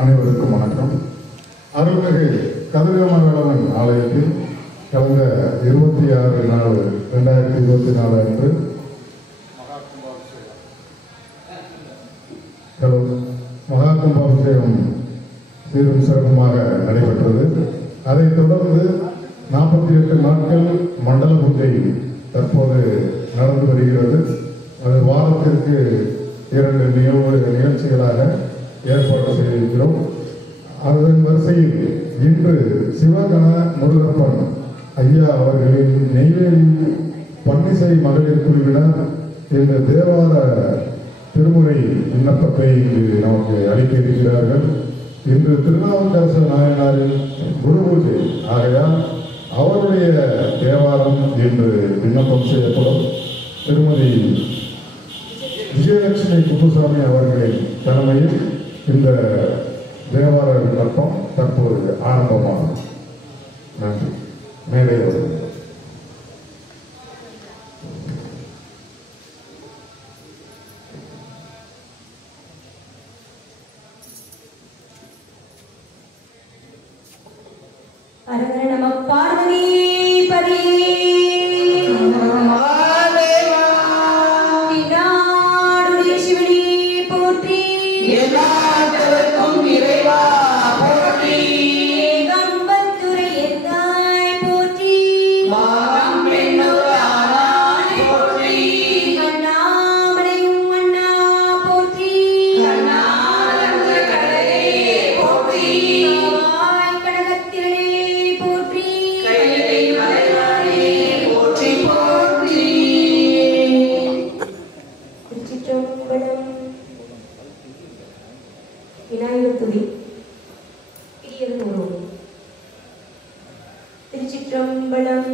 அனைவருக்கும் வணக்கம். அருள்மிகு கதிரவன் ஆலயத்தில் கடந்த 26/4/2024 அன்று மகா கும்பாபிஷேகம் சீரும் சிறப்புமாக நடைபெற்றது. அதைத் தொடர்ந்து 48 நாட்கள் மண்டல பூஜை தற்போது நடந்து வருகிறது. அது வாரத்திற்கு 2 நிகழ்ச்சிகளாக ஏற்பாடு செய்திருக்கிறோம். அதன் வரிசையில் இன்று சிவகண முருகப்பன் ஐயா அவர்களின் நெய்வேலி பன்னிசை மகளிர் குழுவினர் இந்த தேவார திருமுறை விண்ணப்பத்தை இங்கு நமக்கு அளிக்க இருக்கிறார்கள். இன்று திருநாவுக்கரசு நாயனாரின் குரு பூஜை ஆகையால் அவருடைய தேவாரம் இன்று விண்ணப்பம் செய்யப்படும். திருமதி விஜயலட்சுமி குப்புசாமி அவர்களின் தலைமையில் இந்த தேவார விண்ணப்பம் தற்போது ஆரம்பமாகும். நன்றி. மேலே வருகிறது. நம பார்வதி பதி சிவனி போற்றி எல்லாருக்கும் இறைவா போற்றி கம்பத்துரை எந்தாய் போற்றி மாம் பெண்ணோராய் போற்றி கண்ணாமலையும் மன்னா போற்றி கண்ணாரங்க கடலே போற்றி வாய் கடகத்திலே போற்றி கைலை மலையானே போற்றி போற்றி. திருச்சிற்றம்பலம். விநாயகர் துதி இடியல் உருவம். திருச்சிற்றம்பலம்.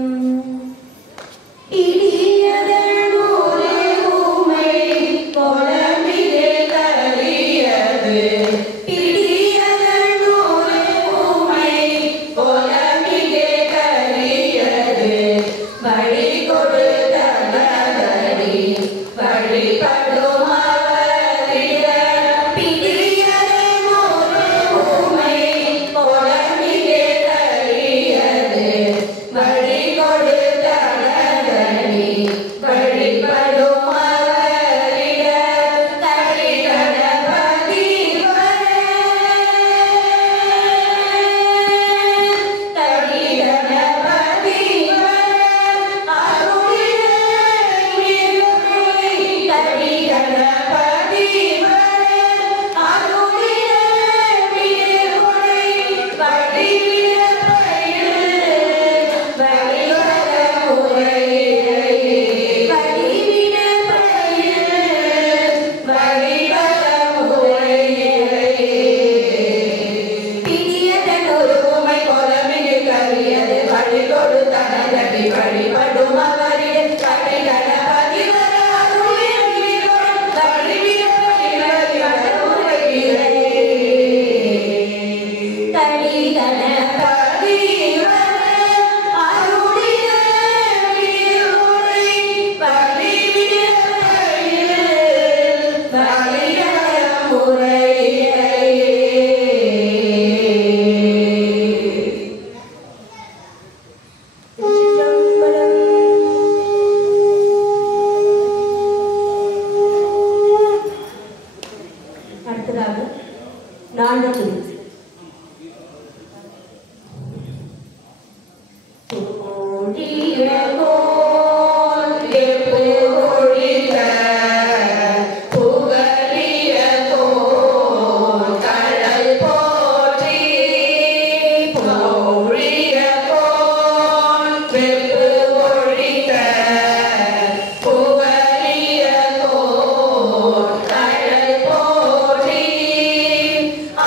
ஆ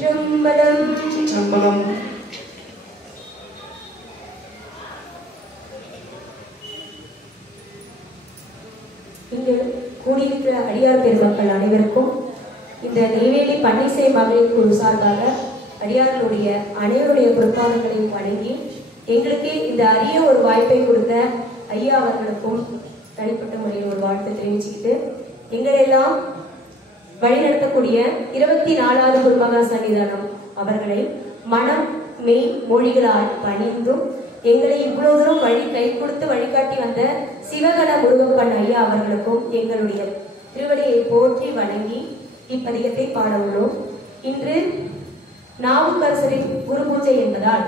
திருச்சிற்றம்பலம். சம்பளம். இங்கு கூடியிருக்கிற அடியார் பெருமக்கள் அனைவருக்கும் இந்த நெய்வேலி பன்னிசை மகளிர் குழு சார்பாக அடியார்களுடைய அனைவருடைய பொறுப்பாளர்களையும் வணங்கி எங்களுக்கு இந்த அரிய ஒரு வாய்ப்பை கொடுத்த ஐயா அவர்களுக்கும் தனிப்பட்ட முறையில் ஒரு வாழ்த்து தெரிவிச்சுக்கிட்டு எங்களெல்லாம் வழிநடத்தக்கூடிய 24வது குருமகா சன்னிதானம் அவர்களை மனம் மெய் மொழிகளால் பணிந்தும் எங்களை இவ்வளவு தூரம் வழி கை கொடுத்து வழிகாட்டி வந்த சிவகண முருகப்பன் ஐயா அவர்களுக்கும் எங்களுடைய திருவடியை போற்றி வணங்கி இப்பதிகத்தை பாட உள்ளோம். இன்று நாவுக்கரசரின் குரு பூஜை என்பதால்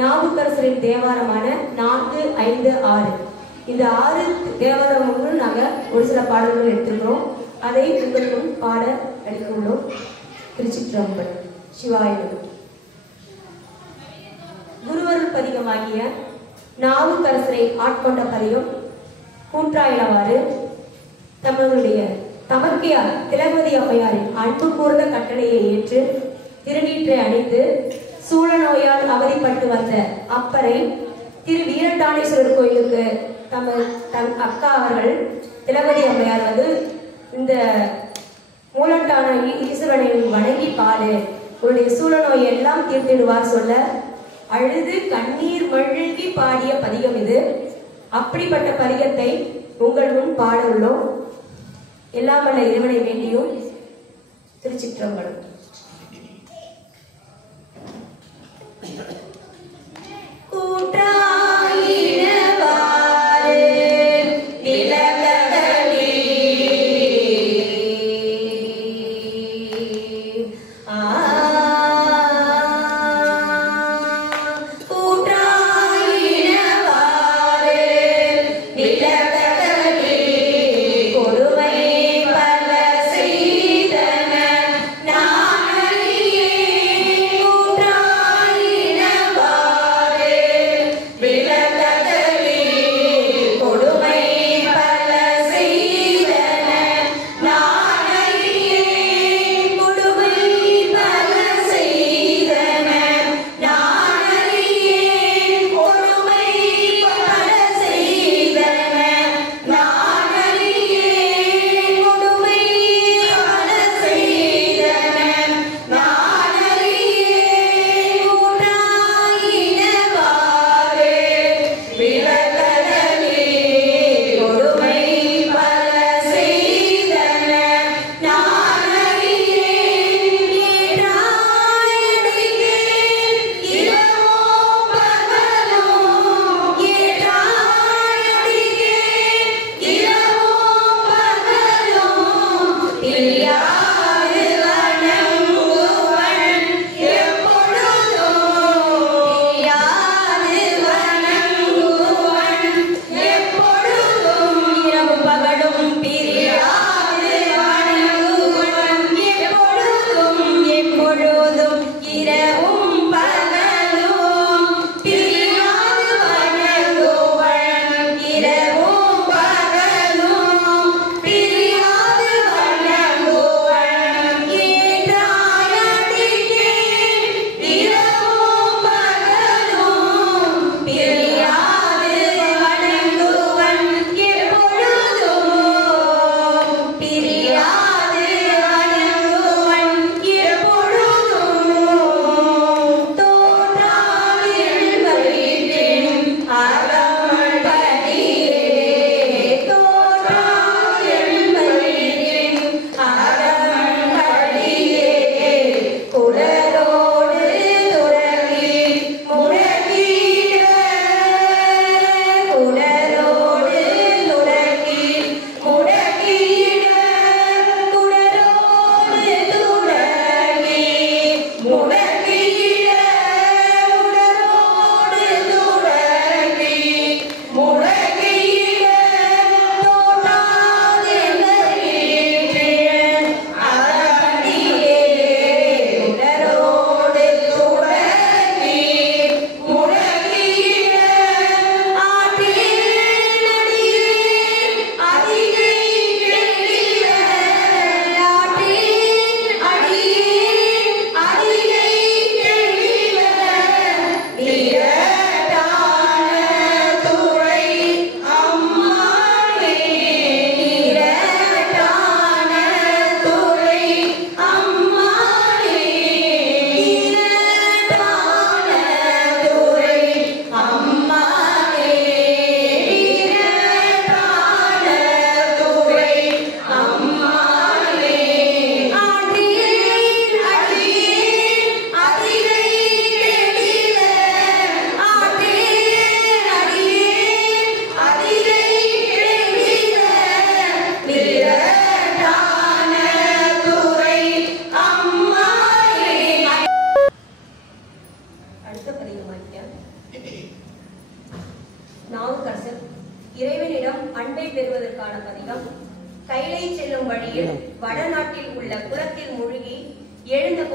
நாவுக்கரசரின் தேவாரமான 4, 5, 6 இந்த 6 தேவாரமும் நாங்கள் ஒரு சில பாடல்கள் எடுத்துக்கிறோம். அதை உங்களுக்கும் பாட அளிக்க உள்ளோம். திருச்சிற்றம்பலம். சிவாயனம். குருவருள் பதிகமாகிய நாவுக்கரசரை ஆட்கொண்ட பதிகம் கூற்றாயினவாறு தமது தமக்கையார் திலகவதி அம்மையாரின் அன்பு கூர்ந்த கட்டளையை ஏற்று திருநீற்றை அணிந்து சூழ நோயால் அவதிப்பட்டு வந்த அப்பரை திரு வீரட்டானேஸ்வரர் கோயிலுக்கு தன் அக்கா அவர்கள் திலகவதி அம்மையார் இந்த மூலட்டான ஈஸ்வரனை வணங்கி பாடு, உன்னுடைய சூழ நோய் எல்லாம் தீர்த்திடுவார் சொல்ல அழுது கண்ணீர் மழுகி பாடிய பதிகம் இது. அப்படிப்பட்ட பதிகத்தை உங்கள் முன் பாட உள்ளோம். எல்லாம் வல்ல இறைவனை வேண்டியும். திருச்சிற்றம்பலம். கொடுமை பல செய்தன நான்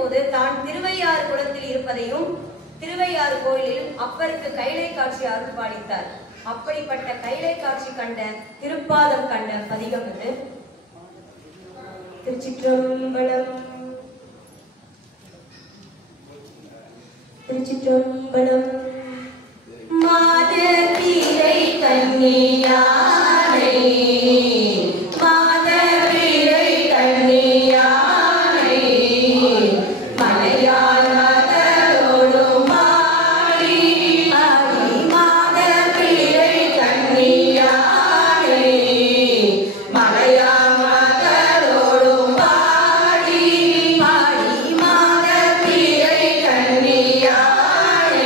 போது தான் திருவையாறு குளத்தில் இருப்பதையும் திருவையாறு கோயிலில் அப்பருக்கு கைலை காட்சி அருள் பாலித்தார். அப்படிப்பட்ட கைலை காட்சி கண்ட திருப்பாதம் கண்ட பதிகம் இது. திருச்சிற்றம்பலம். திருச்சிற்றம்பலம். மாதவீரை கன்னியானை மாதவீரை கன்னியானை மலையாளோடும் பாடி பாடி மாதவீரை கன்னியானை மலையாளோடும் பாடி பாடி மாதவீரை கன்னியானை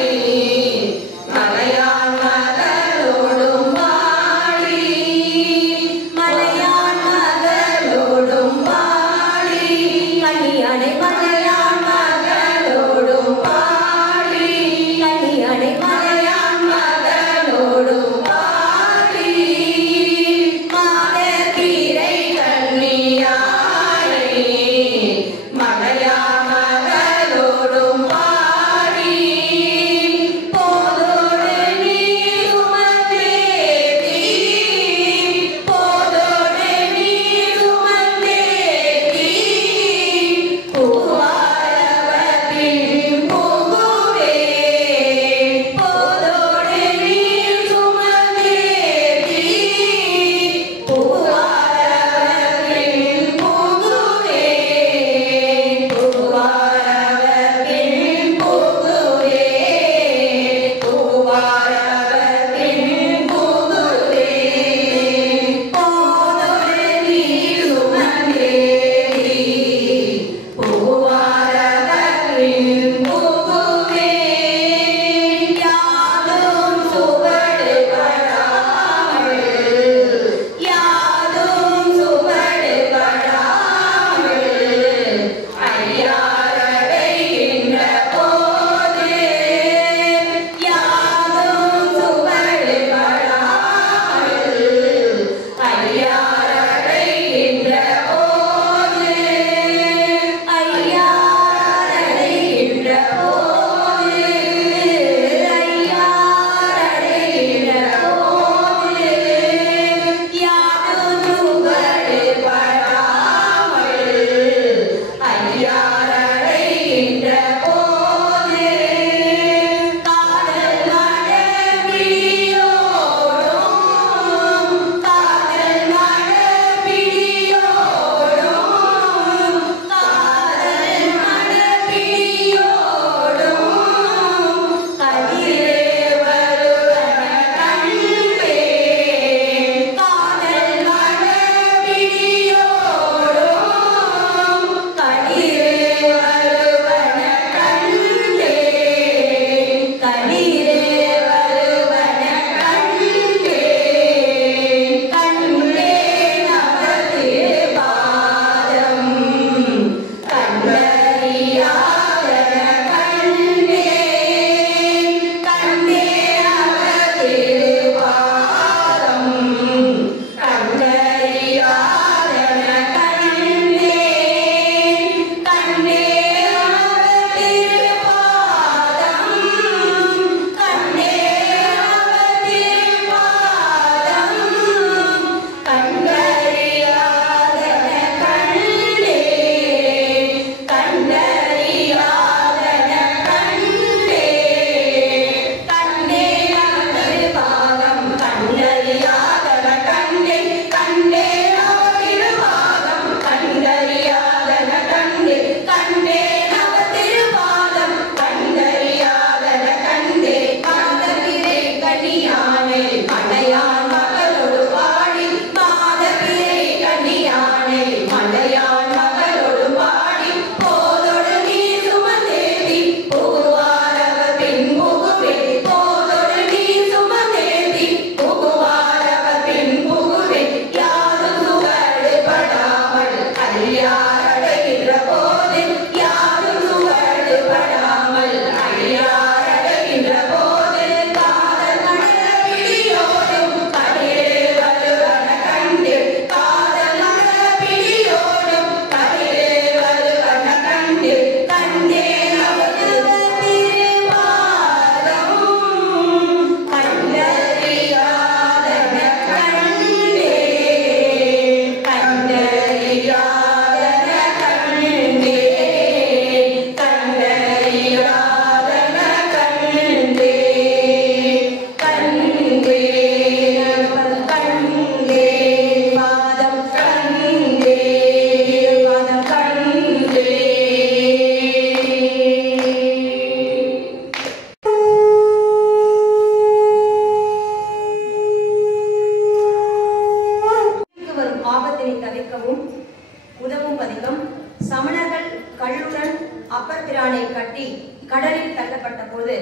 கட்டி கடலில் தள்ளப்பட்ட போது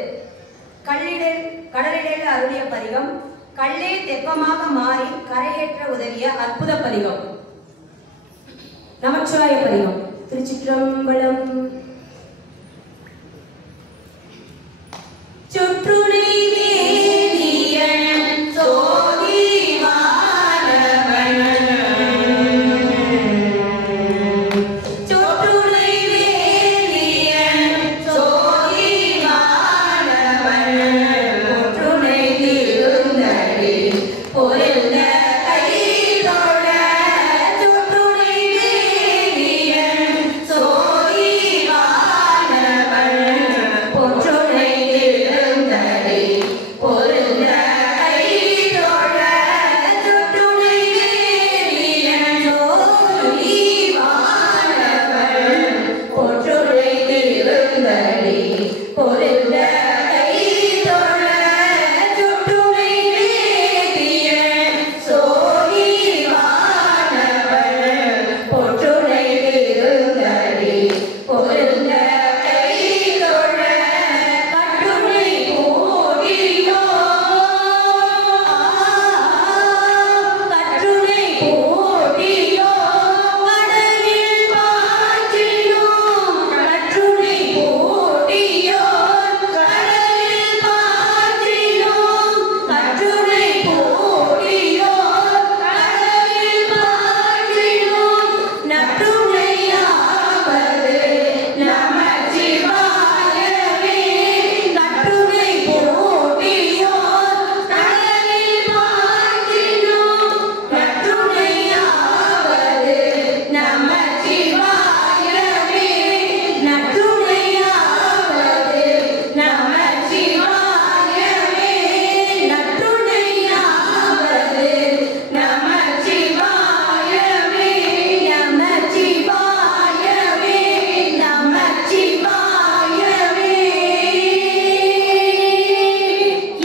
கடலிடல் அருளிய பதிகம் கல்லே தெப்பமாக மாறி கரையேற்ற உதவிய அற்புத பதிகம் நமச்சிவாய பதிகம். திருச்சிற்றம்பலம். சுற்றுனை வேதியன் சோதி மாணவன் சுற்றுனை வேதியன் சோதி மாணவன் ஒற்றுனை திருந்தடி பொருந்த கைதொழ சுற்றுனை வேதியன் சோதி மாணவன் பொற்றுனை திருந்தடி பொருந்த கைதொழ சுற்றுனை வேதியன் சோதி மாணவன் பொற்றுனை திருந்தடி பொருந்த கைதொழ சுற்றுனை வேதியன் சோதி மாணவன் பொற்றுனை திருந்தடி பொருந்த கைதொழ கட்டுரை போடியோ கட்டுரை போடியோ கடலில் பாய்ச்சினோம் கட்டுரை போடியோ கடலில் பாய்ச்சினோம் கட்டுரை போடியோ கடலில் பாய்ச்சினோம் நற்றுணையாவது நமச்சிவாயவே கட்டுரை போடியோ கடலில் பாய்ச்சினோம் நற்றுணையாவது நமச்சிவாயவே நற்றுணையாவது நமச்சிவாயவே நற்றுணையாவது நமச்சிவாயவே நமச்சிவாயவே நமச்சிவாயவே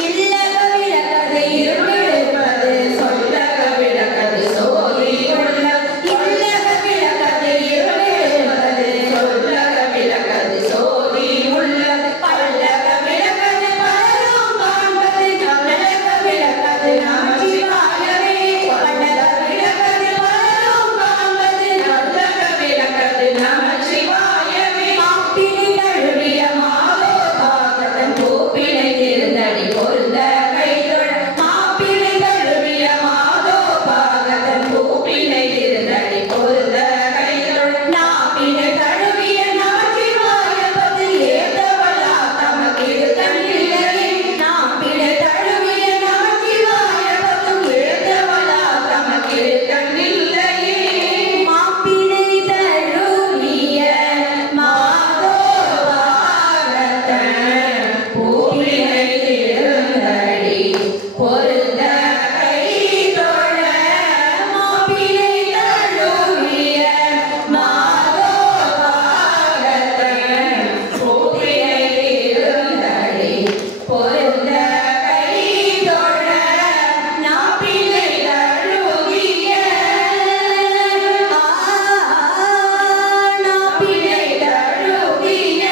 இல்லக விளக்கது இருளெடுப்பது சொல்லக விளக்கது சோதி உள்ள இல்லக விளக்கது இருளெடுப்பது சொல்லக விளக்கது சோதி உள்ள பல்லக விளக்கது பலரும் காண்பது நல்லக விளக்கது நமச்சிவாயவே பல்லக விளக்கது பலரும் காண்பது நல்லக விளக்கது நமச்சிவாயவே மாப்பிளை தழுவிய மாதோ பாகத்தன் கோப்பினை திருந்தடி பொருந்த கைதொழ மாப்பிளை தழுவிய மாதோ பாகத்தன் கோப்பினை திருந்தடி பொருந்த கைதொழ நாப்பினை தழுவிய நமச்சிவாய பதி ஏத்தவளா தமக்கிடு கண்ணில்லையே நாப்பினை தழுவிய நமச்சிவாய பதும் ஏத்தவளா தமக்கிடு கண்ணில்லையே மாப்பினை தழுவிய மாதோ பாகத்தன் கோப்பினை திருந்தடி பொருந்த கைதொழ மாப்பினை தழுவிய மாதோ பாகத்தன் கோப்பினை திருந்தடி பொருந்த கைதொழ நாப்பினை தழுவிய நாப்பினை தழுவிய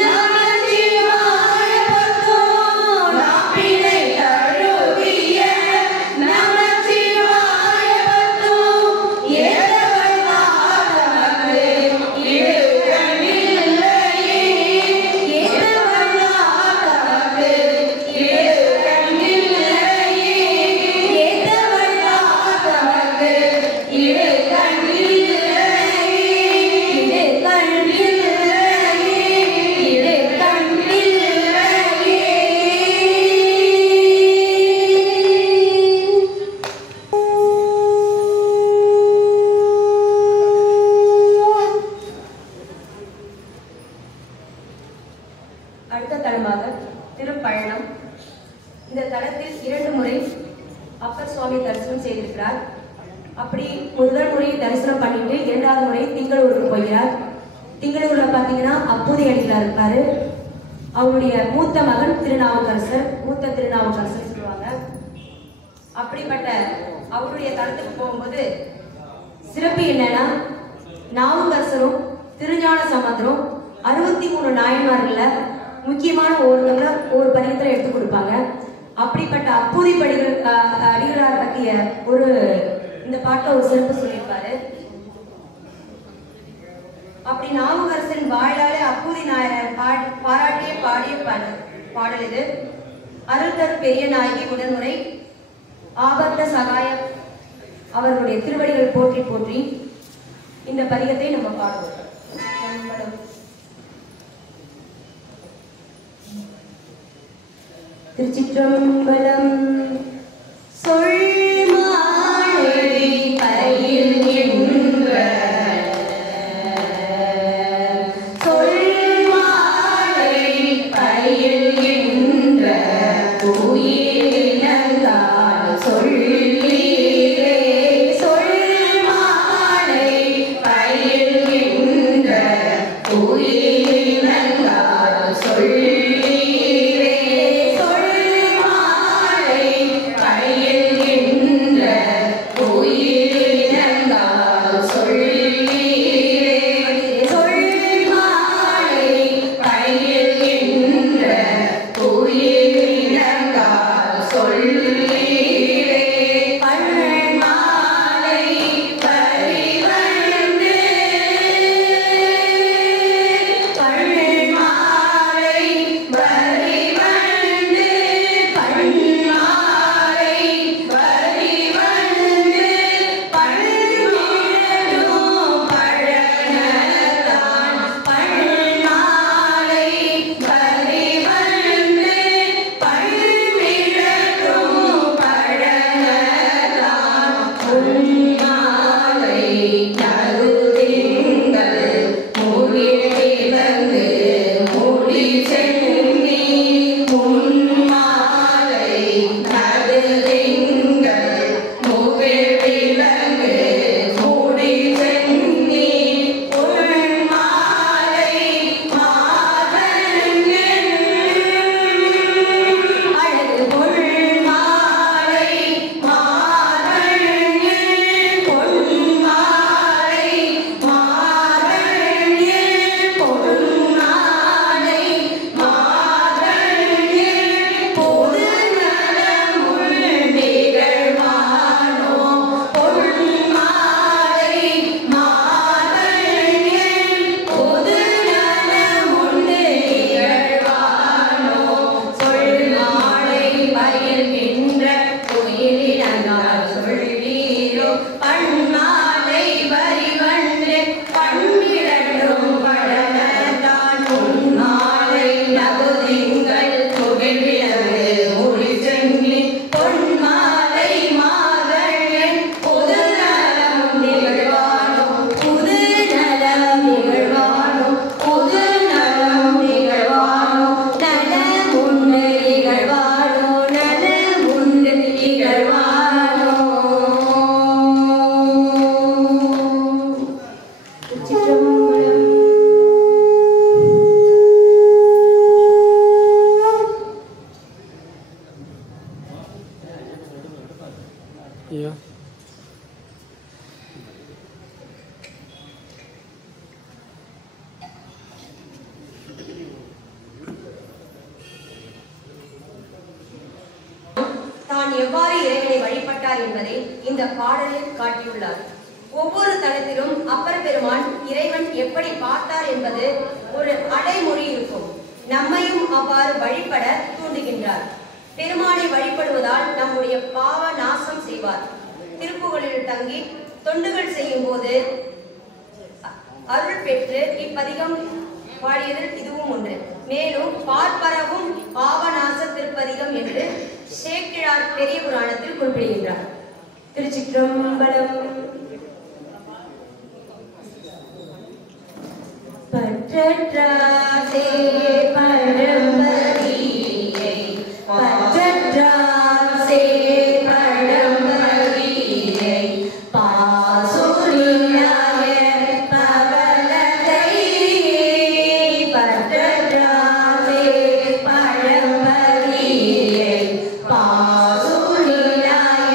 நமச்சிவாய பதோ நாப்பினை தழுவிய நமச்சிவாய பதோ ஏதவள் நாதமது இழுக்கண்ணில்லையே ஏதவள் நாதமது இழுக்கண்ணில்லையே ஏதவள் நாதமது அடுத்த தலமாக திருப்பழனம். இந்த தலத்தில் 2 முறை அப்பர் சுவாமி தரிசனம் செய்திருக்கிறார். அப்படி முதல் முறை தரிசனம் பண்ணிட்டு 2வது முறை திங்களூருக்கு போகிறார். திங்களூர்ல பாத்தீங்கன்னா அப்பூதி அடிகளார் இருப்பாரு. அவருடைய மூத்த மகன் திருநாவுக்கரசர், மூத்த திருநாவுக்கரசர் சொல்லுவாங்க. அப்படிப்பட்ட அவருடைய தலத்துக்கு போகும்போது சிறப்பு என்னன்னா, நாவுக்கரசரும் திருஞான சம்பந்தரும் 63 நாயன்மார்கள முக்கியமான ஒருத்தவங்களை ஒரு பதிகத்துல எடுத்து கொடுப்பாங்க. அப்படிப்பட்ட அப்பூதி அடிகளார் பற்றிய ஒரு இந்த பாட்டில் ஒரு சிறப்பு சொல்லியிருப்பாரு. அப்படி நாவுக்கரசன் வாயிலாலே அப்பூதி நாயனர் பாராட்டிய பாடிய பாடல் இது. அருள் தரு பெரிய நாயகி உடன்முறை ஆபத்த சகாய அவர்களுடைய திருவடிகள் போற்றி போற்றி இந்த பதிகத்தை நம்ம பாடுவோம். திருச்சிற்றம்பலம். சொல்மாலை பயில் என்ற சொல்மாலை பயில் என்ற உயிரினங்கால் சொல்லீரே. சொல்மாலை பயில் என்ற உயிரினங்கால் சொல்லீரே. எவ்வாறு இறைவனை வழிபட்டார் என்பதை இந்த பாடலில் காட்டியுள்ளார். ஒவ்வொரு தளத்திலும் அப்பர் பெருமான் இறைவன் எப்படி பார்த்தார் என்பது ஒரு அடைமொழி இருக்கும். நம்மையும் அவ்வாறு வழிபட தூண்டுகின்றார். பெருமானை வழிபடுவதால் நம்முடைய பாவ நாசம் செய்வார். திருப்புகழில் தங்கி தொண்டுகள் செய்யும் போது அருள் பெற்று இப்பதிகம் பாடியதில் இதுவும் ஒன்று. மேலும் பார்ப்பரவும் பாவநாச திருப்பதிகம் என்று சேக்கிழார் பெரிய புராணத்தில் குறிப்பிடுகின்றார். திருச்சிற்றம்பலம். பற்றற்றாதே பரம்பரியை பற்றற்றாதே பரம்பரியை பாசுரியாய பவளத்தை பற்றற்றாதே பரம்பரியை பாசுரியாய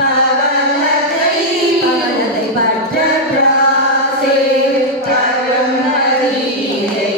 பவளத்தை பவளத்தை பற்றற்றாதே பரம்பரியை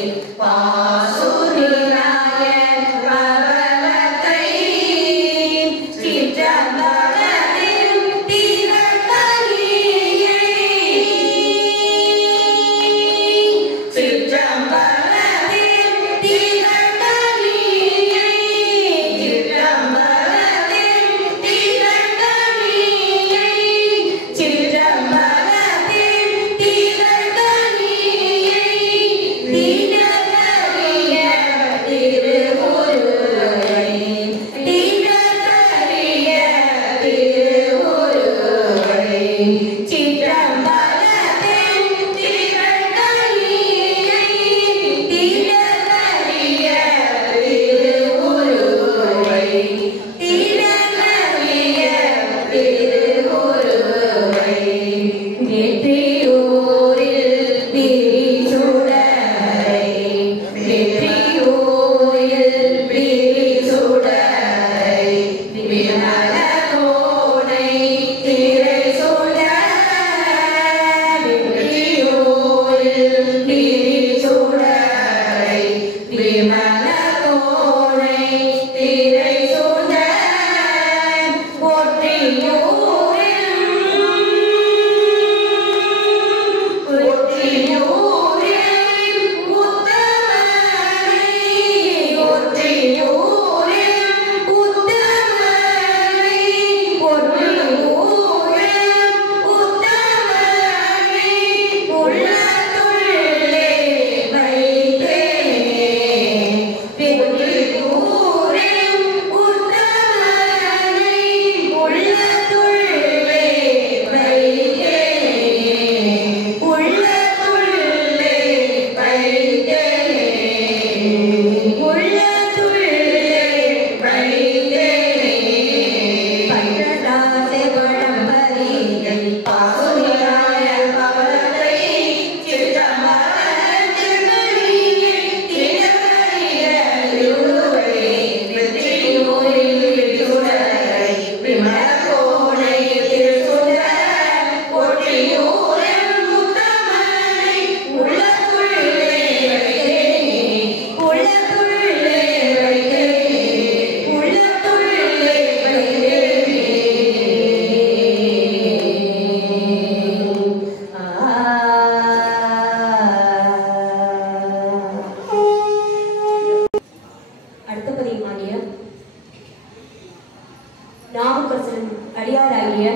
நாவுக்கரசரின் அடியாராகிய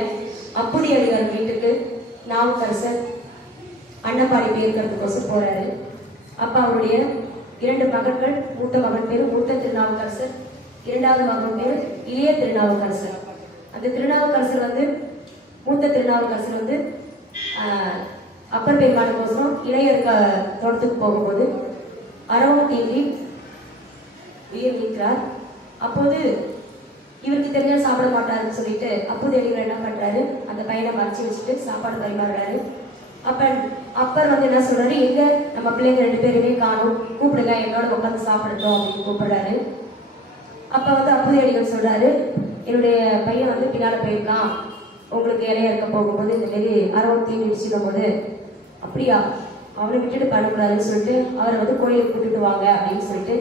அப்புடி அடியார் வீட்டுக்கு நாவுக்கரசர் அன்னப்பாடி பேருக்கிறதுக்கோசம் போறாரு. அப்ப அவருடைய 2 மகன்கள், மூத்த மகன் பேரு மூத்த திருநாவுக்கரசர், 2வது மகன் பேரு இளைய திருநாவுக்கரசர். அந்த திருநாவுக்கரசர் வந்து மூத்த திருநாவுக்கரசர் வந்து அப்பர் பெருமாளுக்கோசரம் இளையர் தோட்டத்துக்கு போகும்போது அரவம் தீண்டி உயிர் நீக்கிறார். அப்போது இவருக்கு தெரிஞ்சா சாப்பிட மாட்டாருன்னு சொல்லிட்டு அப்போது அடிகள் என்ன பண்றாரு, அந்த பையனை மறைச்சி வச்சுட்டு சாப்பாடு பரிமாறுறாரு. அப்பர் வந்து என்ன சொல்றாரு, எங்க நம்ம பிள்ளைங்க 2 பேருமே காணும், கூப்பிடுங்க, என்னோட உட்காந்து சாப்பிடட்டும் அப்படின்னு கூப்பிடுறாரு. அப்ப வந்து அப்போது அடிகள் சொல்றாரு, என்னுடைய பையன் வந்து பின்னால போயிருக்கான், உங்களுக்கு இலைய இருக்க போகும்போது இந்த மாரி அரவம் தீ இடிச்சுக்கும் போது, அப்படியா அவரை விட்டுட்டு பண்ணக்கூடாதுன்னு சொல்லிட்டு அவரை வந்து கோயிலுக்கு கூட்டிட்டு வாங்க அப்படின்னு சொல்லிட்டு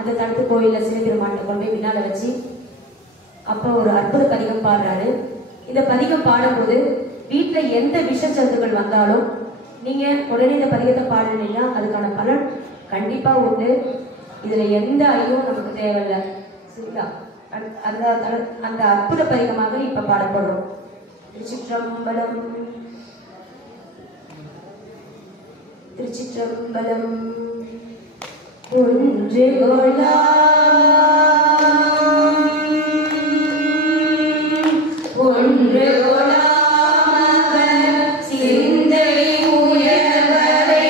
அந்த தடுத்து கோயில்ல சிவபெருமான்கிட்ட கொண்டு போய் பின்னால வச்சு அப்ப ஒரு அற்புத பதிகம் பாடுறாரு. இந்த பதிகம் பாடும்போது வீட்டுல எந்த விஷ ஜந்துக்கள் வந்தாலும் நீங்க உடனே இந்த பதிகத்தை பாடுனீங்கன்னா அதுக்கான பலன் கண்டிப்பா உண்டு. இதுல எந்த ஐயும் நமக்கு தேவையில்லை. சரிங்களா? அந்த அந்த அற்புத பதிகமாக இப்ப பாடப்படுறோம். திருச்சிற்றம்பலம் திருச்சிற்றம்பலம். ஒன்று கொள்ளா ஒன்று கொள்ளாமல் சிந்தை உயர்வரை,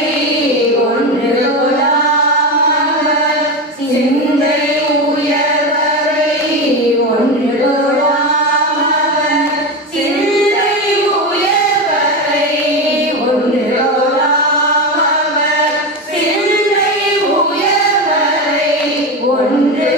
ஒன்று கொள்ளாமல் சிந்தை உயர்வரை, ஒன்று கொள்ளாமல் சிந்தை உயர்வரை, ஒன்று கொள்ளாமல் சிந்தை உயர்வரை, ஒன்று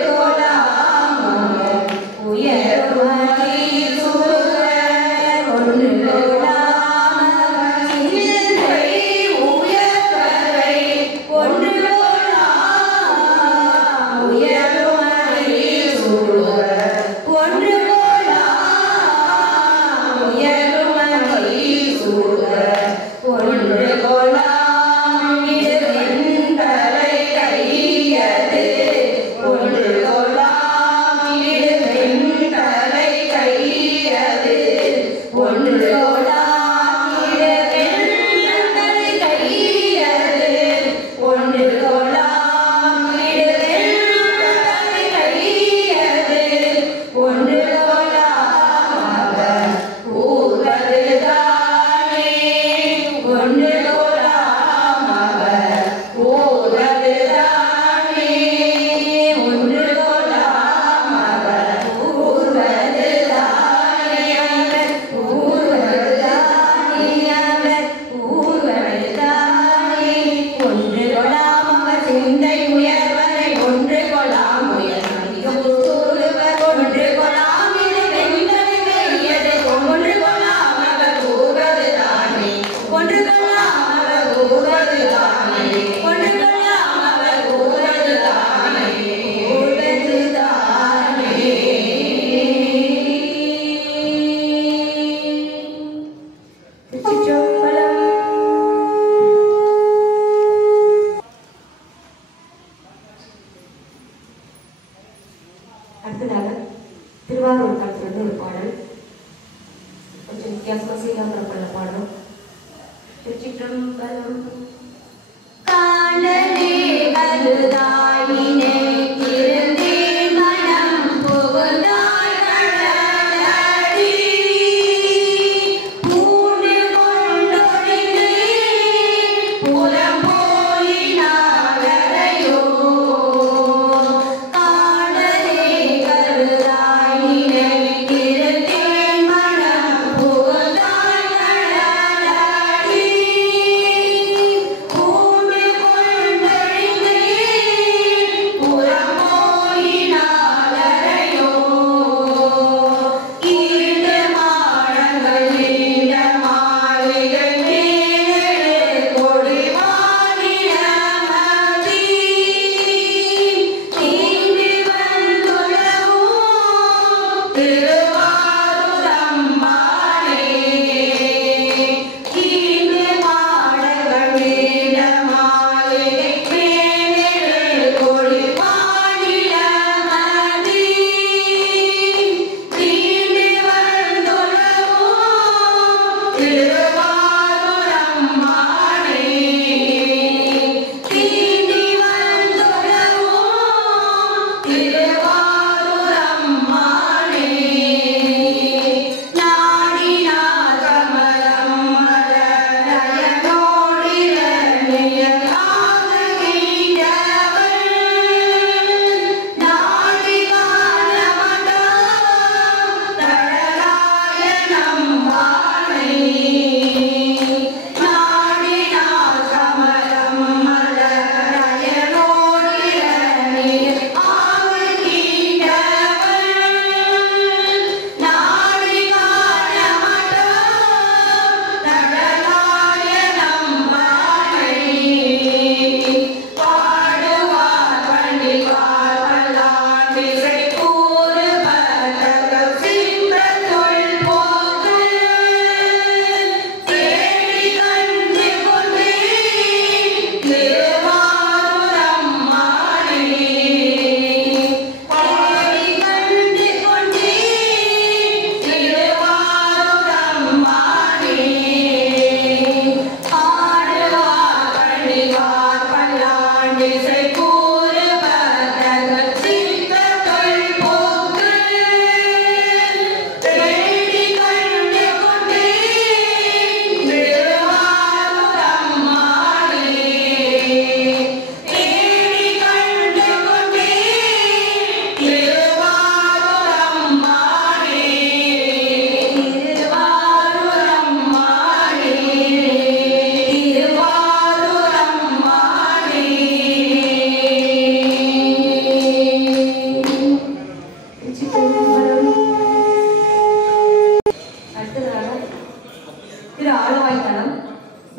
அடுத்ததாக திருவாரூர் தளத்திலிருந்து ஒரு பாடல், கொஞ்சம் வித்தியாசமாக சீதாபுரம் பண்ண பாடலும். திருச்சிற்றம்பலம். காண்டனே கருதாயினே இருந்தே மனம் புகுந்தாய் கடலடி பூண்டு கொண்டொழிந்தே புறம் போயினாலரையோ காண்டனே கருதாயினே இருந்தே மனம் புகுந்தாய் கடலடி பூண்டு கொண்டொழிந்தே புறம் போயினாலரையோ ஈண்டு மாடங்கள் நீண்ட மாளிகை மேலே கொடிவானிடமதி தீண்டி வந்துலவும் திருவாரூரம்மானே ஈண்டு மாடங்கள் நீண்ட மாளிகை மேலே கொடிவானிடமதி தீண்டி வந்துலவும் திருவாரூரம்மானே தீண்டி வந்துலவும் திருவாரூரம்மானே நாடினார் கமலம் மலரயனோடிரணியனாகுகின்றவள் நாடி காணமடாம் தடராயனம்மானை நாடினார் கமலம் மலரயனோடிரணியனாகுகின்றவள் நாடி காணமடாம் தடராயனம்மானை பாடுவார் பணிவார் பல்லாண்டிசை கூறுபதர்கள் சிந்தத்துள் போக்கு தேடி கண்டு கொண்டே திருவாரூரம்மானே தேடி கண்டு கொண்டே திருவாரூரம்மானே பாடுவார் பணிவார் பல்லாண்டிசை கூறுபதர்கள் சிந்தத்துள் போக்கு தேடி கண்டு கொண்டே திருவாரூரம்மானே தேடி கண்டு கொண்டே திருவாரூரம்மானே திருவாரூரம்மானே திருச்சிற்றம்பலம். அடுத்ததாக திரு ஆழ்வாய்த்தலம்.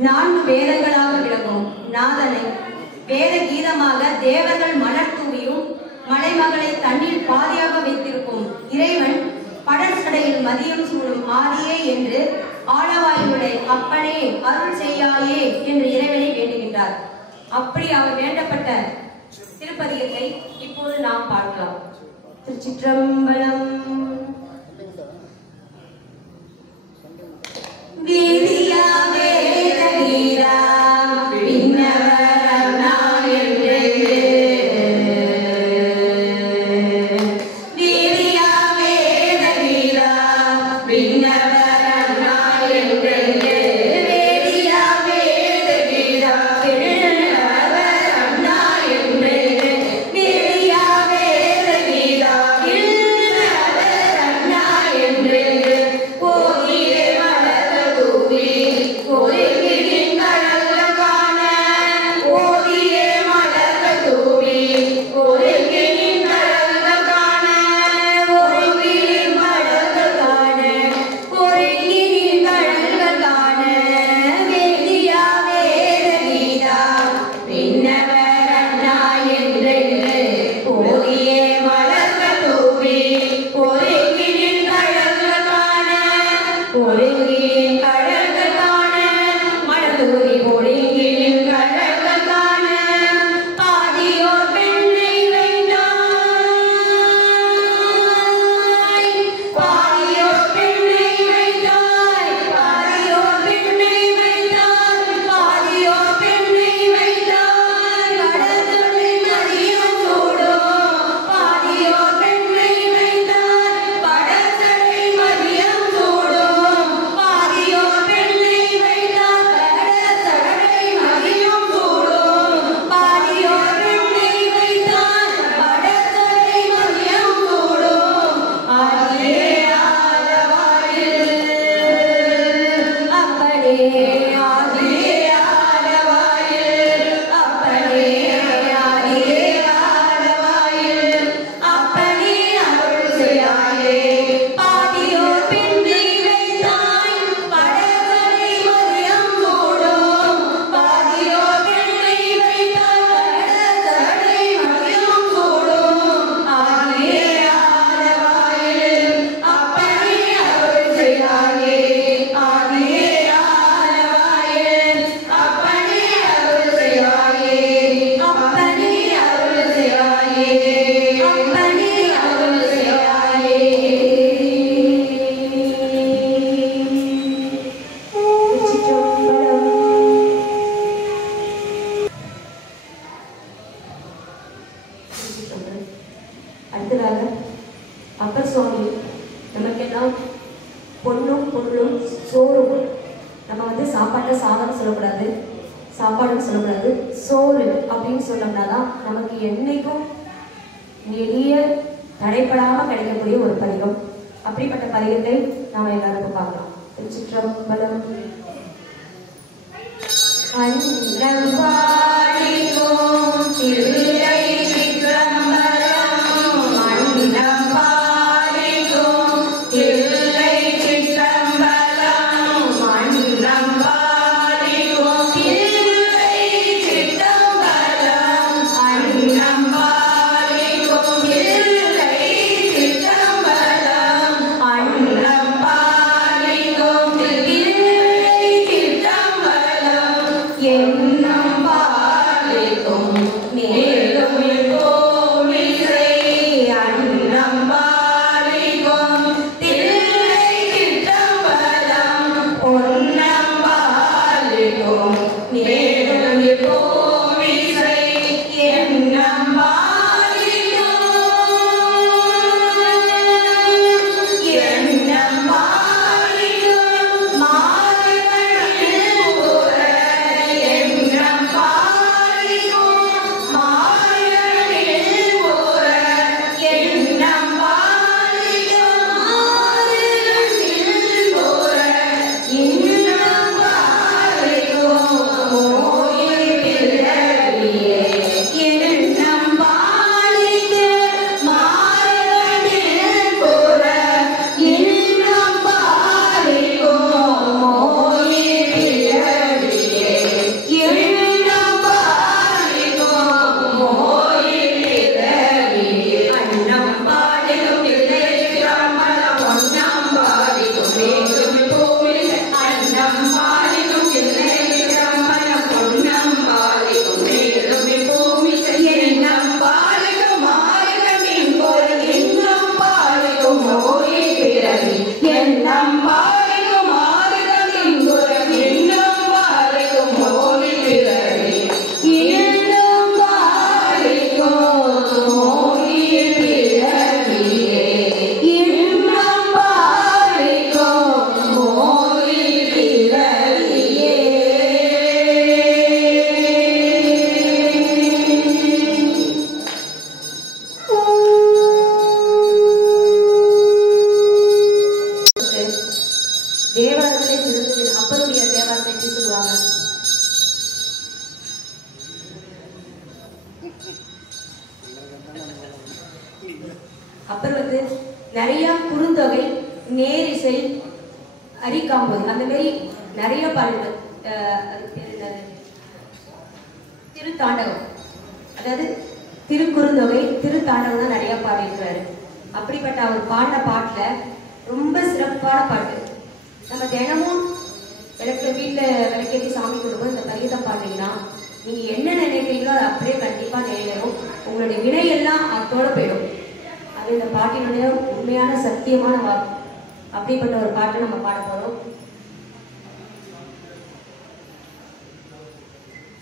4 வேதங்களாக விளங்கும் நாதனை வேத கீதமாக தேவர்கள் மலர் தூவியும் மலைமகளை தண்ணீர் பாதியாக வைத்திருக்கும் இறைவன் படற்சடையில் மதியம் சூடும் ஆதியே என்று ஆளவாயுடைய அப்பனே அருள் செய்யாயே என்று இறைவனை வேண்டுகின்றார். அப்படி அவர் வேண்டப்பட்ட திருப்பதிகத்தை இப்போது நாம் பார்க்கலாம். திருச்சிற்றம்பலம். வீதியா வேத கீதா விண்ணவர் நாயன்றே வீதியா வேத கீதா விண்ணவர் நாயன்றே வேதியா வேத கீதா விண்ணவர் நாயன்றே வேதியா வேத கீதா விண்ணவர் சொல்றேன். அடுத்ததாக அப்பர் சுவாமி நமக்கெல்லாம் பொண்ணும் பொருளும் சோறும், நம்ம சாப்பாட்டை சாதம் சொல்லக்கூடாது, சாப்பாடுன்னு சொல்லக்கூடாது, சோறு அப்படின்னு சொன்னோம்னா தான் நமக்கு என்னைக்கும் நெடிய தடைப்படாமல் கிடைக்கக்கூடிய ஒரு பதிகம். அப்படிப்பட்ட பதிகத்தை நாம் எல்லாருக்கும் பார்க்கலாம். திருச்சிற்றம்பலம். தேவாரத்திலே சிறந்தது அப்பருடைய தேவாரத்தை எப்படி சொல்லுவாங்க? அப்பர் நிறைய குறுந்தொகை, நேரிசை, அரிக்காம்பது, அந்த மாதிரி நிறைய பாடல்கள், திருத்தாண்டகம், அதாவது திருக்குறுந்தொகை, திருத்தாண்டகம் தான் நிறைய பாடியிருக்கிறாரு. அப்படிப்பட்ட அவர் பாடின பாட்டுல ரொம்ப சிறப்பான பாட்டு. நம்ம தினமும் வீட்டில் விளக்கேற்றி சாமி கொடுக்கும் இந்த பதிகத்தை பாடுறீங்கன்னா நீங்கள் என்ன நினைக்கிறீங்களோ அது அப்படியே கண்டிப்பாக நிறைவேறும். உங்களுடைய வினையெல்லாம் அதோட போயிடும். அது இந்த பாட்டினுடைய உண்மையான சத்தியமான வாக்கு. அப்படிப்பட்ட ஒரு பாட்டை நம்ம பாட போகிறோம்.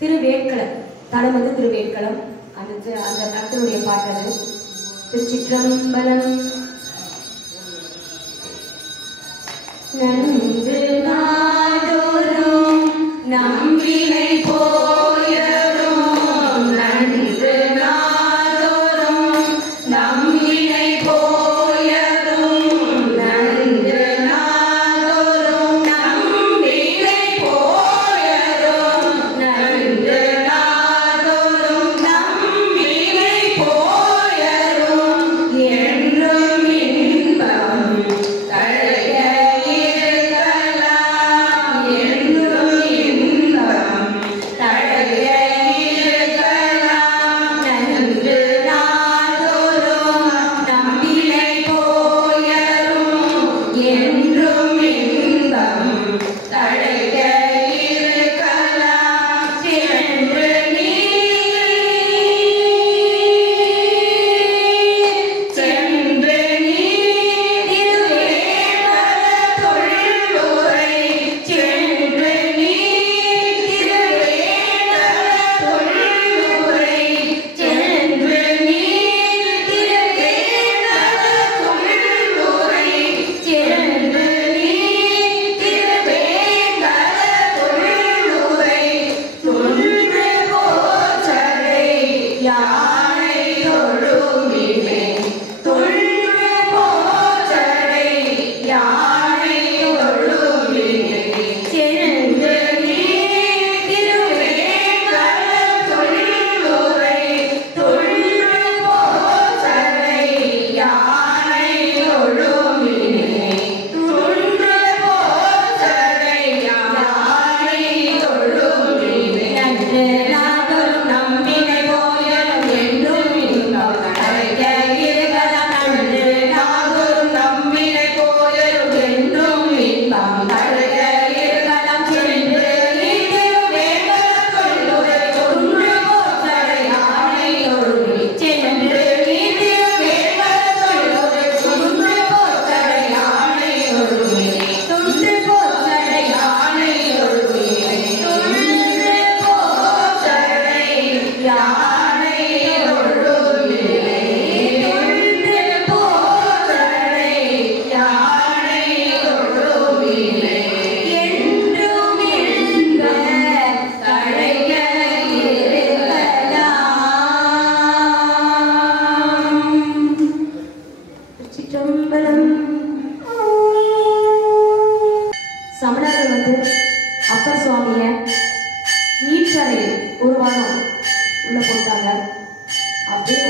திருவேட்களம், தலம் திருவேட்களம், அந்த கர்த்தருடைய பாட்டு அது. திருச்சிற்றம்பலம். நன்று நாடோறும் நம்பினை போயரும், நன்று நாடோறும் நம்பினை போயரும், நன்று நாடோறும் நம்பினை போயரும், நன்று நாடோறும் நம்பினை போயரும், என்றும் இன்பம் தழைய இருக்கலாம்.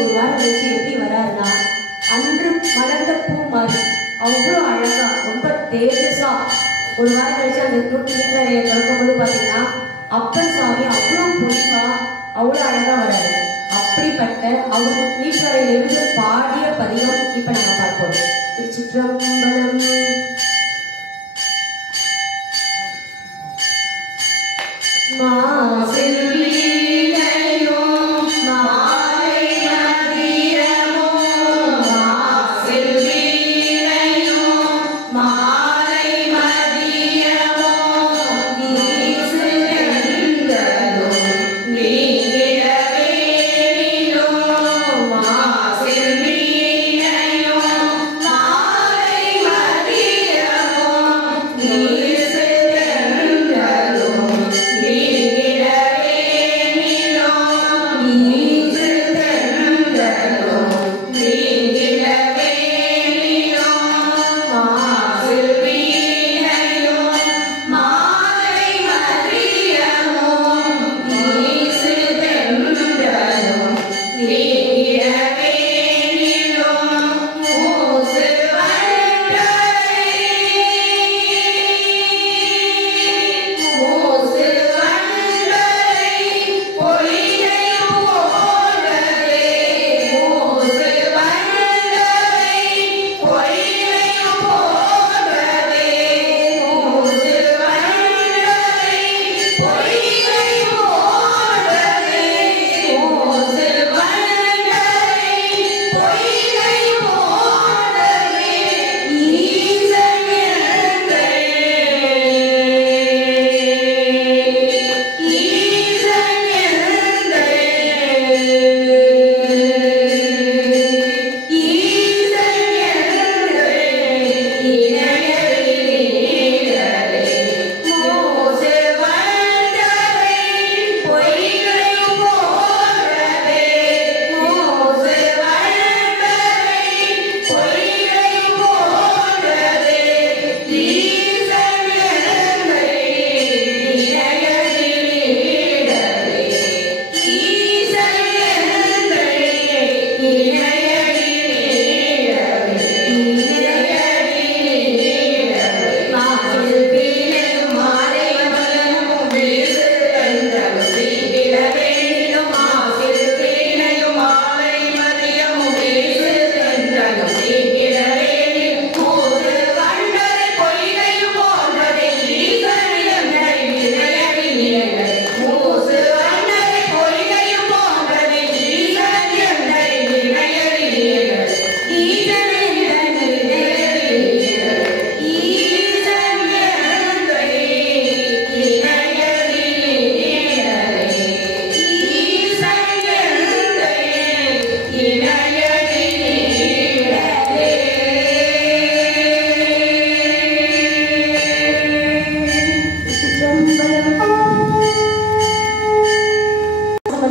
ஒரு வாரம் கழிச்சு எப்படி வராருன்னா அன்று மலர்ந்த பூ மாதிரி அவ்வளோ அழகா ரொம்ப தேஜஸா ஒரு வாரம் கழிச்சு அந்த நீர்நிலையை திறக்கும்போது பார்த்தீங்கன்னா அப்பர் சாமி அவ்வளோ பொலிவா அவ்வளோ அழகா வராரு. அப்படிப்பட்ட அவர் நீர்நிலையிலிருந்து பாடிய பதிகம் இப்ப நம்ம பார்ப்போம். திருச்சிற்றம்பலம்.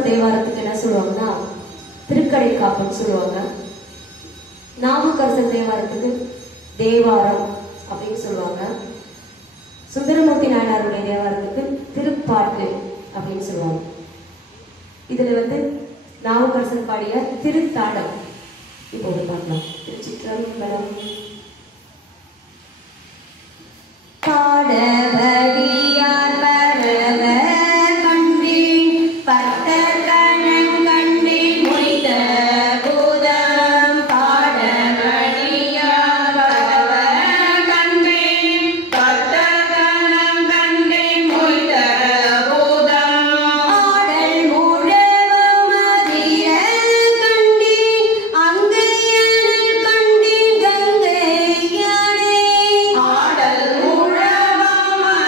தேவாரத்துக்கு என்ன சொல்லுவாங்கன்னா திருக்கடை காப்புன்னு சொல்லுவாங்க. நாவுக்கரசர் தேவாரத்துக்கு தேவாரம் அப்படின்னு சொல்லுவாங்க. சுந்தரமூர்த்தி நாயனாருடைய தேவாரத்துக்கு திருப்பாட்டு அப்படின்னு சொல்லுவாங்க. இதுல நாவுக்கரசர் பாடிய திருத்தாடம் இப்போது பார்க்கலாம். திருச்சிற்றம்பலம். பாடவடியார் பரவ கண்டேன் பட்ட கணம் கண்டேன் மொய்த பூதம். பாடவடியார் பரவ கண்டேன் பட்ட கணம் கண்டேன் மொய்த பூதம். ஆடல் முழவும் அதிர கண்டேன் அங்கையனில் கண்டேன் கங்கையானே. ஆடல் முழவும்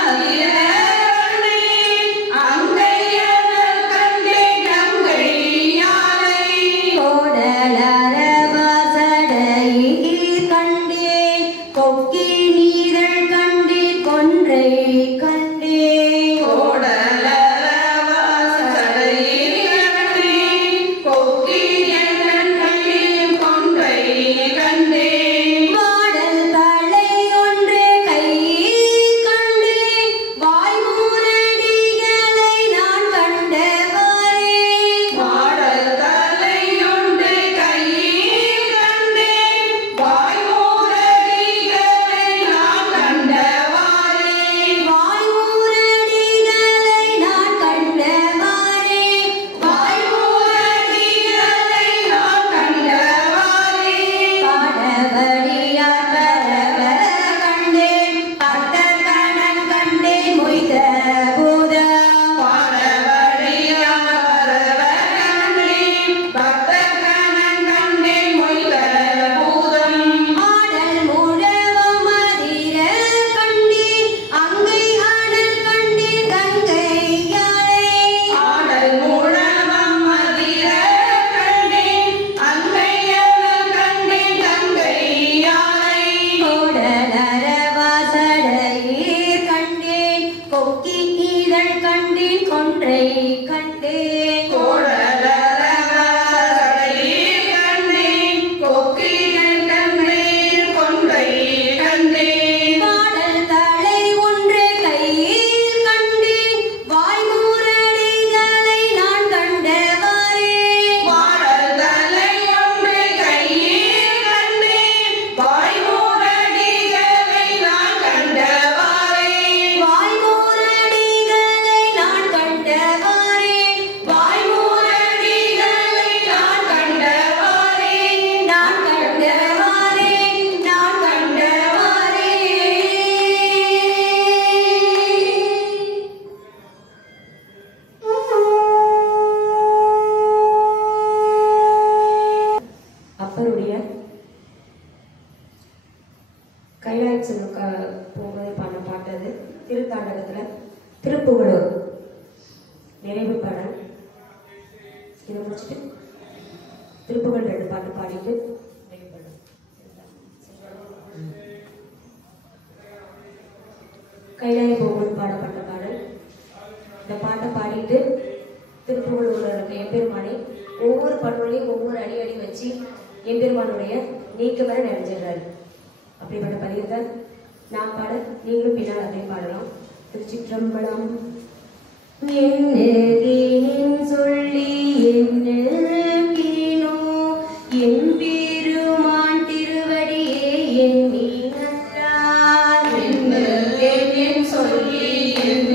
அப்பருடைய கைலாயம் செல்லும் போகும்போது பாடின பாட்டு அது. திருத்தாண்டகத்தில் திருப்புகழூர் நிறைவு பாடல். இதை முடிச்சுட்டு திருப்புகழ் 2 பாட்டு பாடிட்டு கைலாய போகும்போது பாடப்பட்ட பாடல். இந்த பாட்டை பாடிட்டு திருப்புகழூரில் இருக்க எம்பெருமானை ஒவ்வொரு பண்புலையும் ஒவ்வொரு அடி அடி வச்சு எம்பெருமானுடைய நீக்கமர நிறைஞ்சிடுறாரு. அப்படிப்பட்ட பதியத்தை நான் பாட, நீங்களும் பின்னால் அப்படியே பாடலாம். திருச்சிற்றம்பலம். சொல்லி என்னோ என் பெருமான் திருவடியே எண்ணி நல்லார் என் சொல்லி என்ன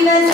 போற்றி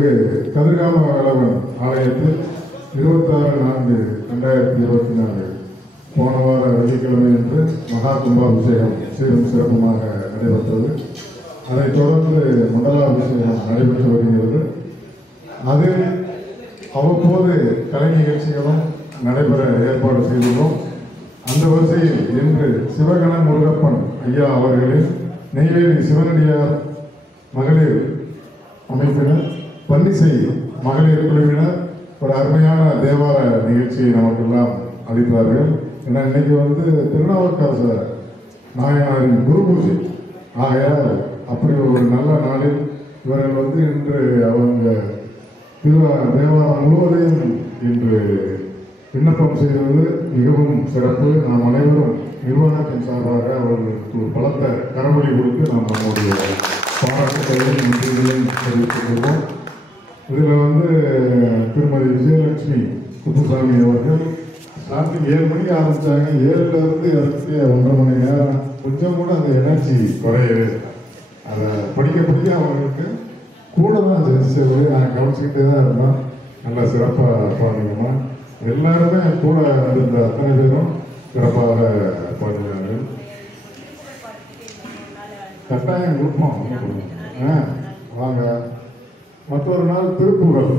அருள்மிகு கதிர்காம வேலவன் ஆலயத்தில் 26/4/2024 போன வார வெள்ளிக்கிழமை அன்று மகா கும்பாபிஷேகம் சீரும் சிறப்புமாக நடைபெற்றது. அதைத் தொடர்ந்து மண்டலாபிஷேகம் நடைபெற்று வருகிறது. அதில் அவ்வப்போது கலை நிகழ்ச்சிகளும் நடைபெற ஏற்பாடு செய்துள்ளோம். அந்த வரிசையில் இன்று சிவகண முருகப்பன் ஐயா அவர்களின் நெய்வேலி சிவனடியார் மகளிர் அமைப்பினர், பன்னிசை மகளிர் குழுவினர் ஒரு அருமையான தேவார நிகழ்ச்சியை நமக்கெல்லாம் அளித்தார்கள். ஏன்னா இன்னைக்கு திருநாவுக்கரசர் நாயனாரின் குரு பூஜை ஆகையால் அப்படி ஒரு நல்ல நாளில் இவர்கள் இன்று அவங்க தேவாரம் முழுவதையும் இன்று விண்ணப்பம் செய்வது மிகவும் சிறப்பு. நாம் அனைவரும் நிர்வாகத்தின் சார்பாக அவர்களுக்கு ஒரு பலத்த கரவொலி கொடுத்து நாம் நம்முடைய பாராட்டுகளையும் நன்றிகளையும் தெரிவித்துக் கொள்வோம். இதில் திருமதி விஜயலட்சுமி குப்புசாமி அவர்கள் ஸ்டார்டிங் 7 மணிக்கு ஆரம்பித்தாங்க. 7லேருந்து 1.5 மணி நேரம் கொஞ்சம் கூட அந்த எனர்ஜி குறையுது. அதை படிக்க அவங்களுக்கு கூட தான் ஜெயிச்சது. நான் கவனிச்சுக்கிட்டே தான் இருந்தோம். நல்லா சிறப்பாக பாடுங்கம்மா. எல்லாருமே கூட இருந்த அத்தனை பேரும் சிறப்பாக பாடினார்கள். கட்டாயம் கொடுப்போம். வாங்க. மற்றொரு நாள் திருப்புகழ்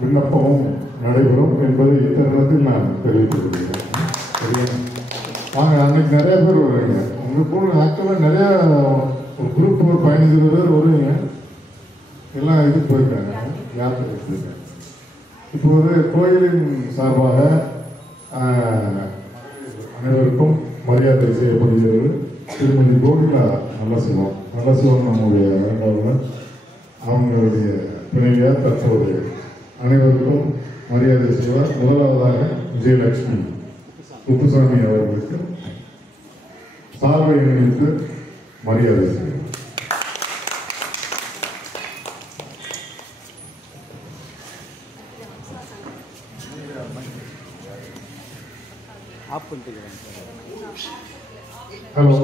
விண்ணப்பமும் நடைபெறும் என்பதை இத்தருணத்தில் நான் தெரிவித்துக் கொள்கிறேன். வாங்க. அன்னைக்கு நிறைய பேர் வருவீங்க. உங்கள் கூட ஆக்சுவலாக நிறையா குரூப் ஒரு 15 பேர் வருவீங்க. எல்லாம் இதுக்கு போயிருக்காங்க, யாத்திரைக்கு போயிருக்காங்க. இப்போது கோயிலின் சார்பாக அனைவருக்கும் மரியாதை செய்யப்படுகிறது. திருமதி கோகிலா நல்லசிவம் நம்முடைய இரண்டாவது அவங்களுடைய துணைவியார் தற்போது அனைவருக்கும் மரியாதை செய்வார். முதலாவதாக விஜயலட்சுமி குப்புசாமி அவர்களுக்கு சார்பை நினைத்து மரியாதை செய்வார். ஹலோ.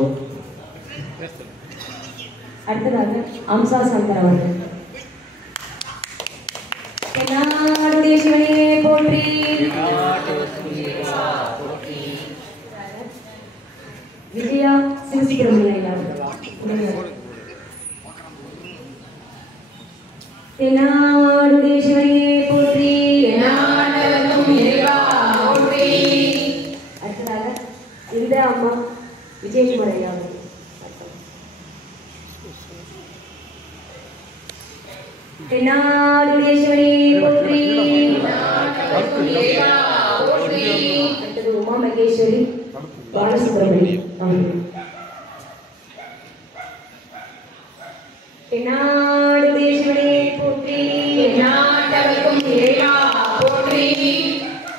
அடுத்ததாக அம்சா சங்கர் அவர்கள். தென்னாடுடைய சிவனையே போற்றி. விஜயா சிவசுப்பிரமணியன் அவர்கள். தென்னாடுடைய சிவனையே போற்றி. அடுத்ததாக இந்த அம்மா விஜயகுமார் ஐயா அவர்கள். தென்னாடுடைய சிவனையே போற்றி. அடுத்தது உமா மகேஸ்வரி பாலசுப்ரமணியன் அவர்கள். தென்னாடுடைய சிவனையே போற்றி.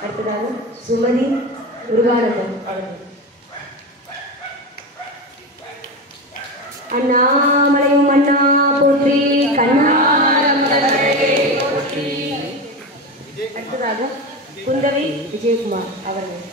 அடுத்ததாக சுமதி முருகானந்தன் அவர்கள். அண்ணாமலையும் அண்ணா போற்றி. அடுத்ததாக குந்தவி விஜயகுமார் அவர்கள்.